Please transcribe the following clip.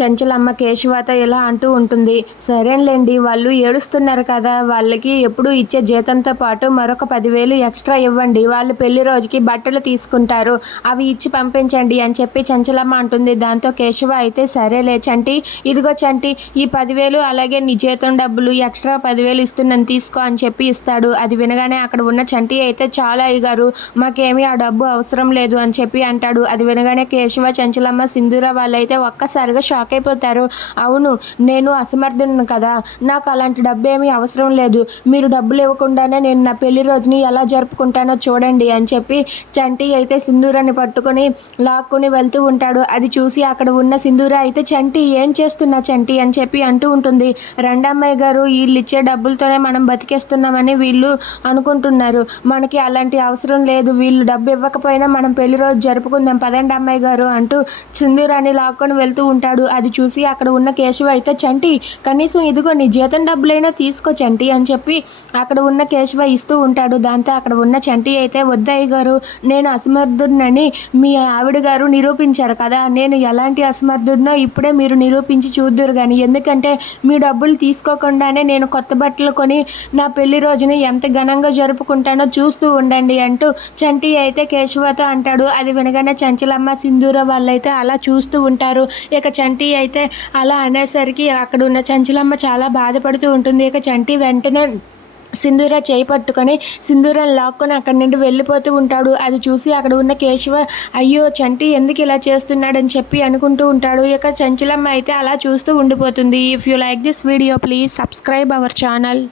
చంచలమ్మ కేశవతో ఇలా అంటూ ఉంటుంది. సరేలేండి వాళ్ళు ఏడుస్తున్నారు కదా వాళ్ళకి ఎప్పుడు ఇచ్చే జీతంతో పాటు మరొక పదివేలు ఎక్స్ట్రా ఇవ్వండి. వాళ్ళు పెళ్ళి రోజుకి బట్టలు తీసుకుంటారు. అవి ఇచ్చి పంపించండి అని చెప్పి చంచలమ్మ అంటుంది. దాంతో కేశవ అయితే సరేలే చంటి ఇదిగో చంటి ఈ పదివేలు అలాగే నీ జీతం డబ్బులు ఎక్స్ట్రా పదివేలు ఇస్తున్నాను తీసుకో అని చెప్పి ఇస్తాడు. అది వినగానే అక్కడ ఉన్న చంటి అయితే చాలా అయ్యారు మాకేమీ ఆ డబ్బు అవసరం లేదు అని చెప్పి అంటాడు. అది వినగానే కేశవ చంచలమ్మ సింధూర వాళ్ళైతే ఒక్కసారిగా షాక్ అయిపోతారు. అవును నేను అసమర్థును కదా. నాకు అలాంటి డబ్బు ఏమీ అవసరం లేదు. మీరు డబ్బులు ఇవ్వకుండానే నేను నా పెళ్ళి రోజుని ఎలా జరుపుకుంటానో చూడండి అని చెప్పి చంటి అయితే సింధూరాన్ని పట్టుకొని లాక్కుని వెళ్తూ ఉంటాడు. అది చూసి అక్కడ ఉన్న సింధూర అయితే చంటి ఏం చేస్తున్నా చంటి? అని చెప్పి అంటూ ఉంటుంది. రెండమ్మాయి గారు వీళ్ళు ఇచ్చే డబ్బులతోనే మనం బతికేస్తున్నామని వీళ్ళు అనుకుంటున్నారు. మనకి అలాంటి అవసరం లేదు. వీళ్ళు డబ్బు ఇవ్వకపోయినా మనం పెళ్ళి రోజు జరుపుకుందాం. పదండి అమ్మాయి గారు అంటూ సింధూరాన్ని లాక్కొని వెళ్తూ ఉంటాడు. అది చూసి అక్కడ ఉన్న కేశవ అయితే చంటి కనీసం ఇదిగో నీ జీతం డబ్బులైనా తీసుకో చంటి అని చెప్పి అక్కడ ఉన్న కేశవ ఇస్తూ ఉంటాడు. దాంతో అక్కడ ఉన్న చంటి అయితే వద్దయ్య గారు నేను అసమర్థుడినని మీ ఆవిడ గారు నిరూపించారు కదా నేను ఎలాంటి అసమర్థుడినో ఇప్పుడే మీరు నిరూపించి చూద్దురు కానీ ఎందుకంటే మీ డబ్బులు తీసుకోకుండానే నేను కొత్త బట్టలు కొని నా పెళ్ళి రోజుని ఎంత ఘనంగా జరుపుకుంటానో చూస్తూ ఉండండి అంటూ చంటి అయితే కేశవతో అంటాడు. అది వినగానే చంచలమ్మ సింధూర వాళ్ళైతే అలా చూస్తూ ఉంటారు. ఇక చంటి చంటి అయితే అలా అనేసరికి అక్కడ ఉన్న చంచలమ్మ చాలా బాధపడుతూ ఉంటుంది. ఇక చంటి వెంటనే సింధూర చేయి పట్టుకొని సింధూరం లాక్కొని అక్కడి నుండి వెళ్ళిపోతూ ఉంటాడు. అది చూసి అక్కడ ఉన్న కేశవ అయ్యో చంటి ఎందుకు ఇలా చేస్తున్నాడని చెప్పి అనుకుంటూ ఉంటాడు. ఇక చంచలమ్మ అయితే అలా చూస్తూ ఉండిపోతుంది. If you like this video please subscribe our channel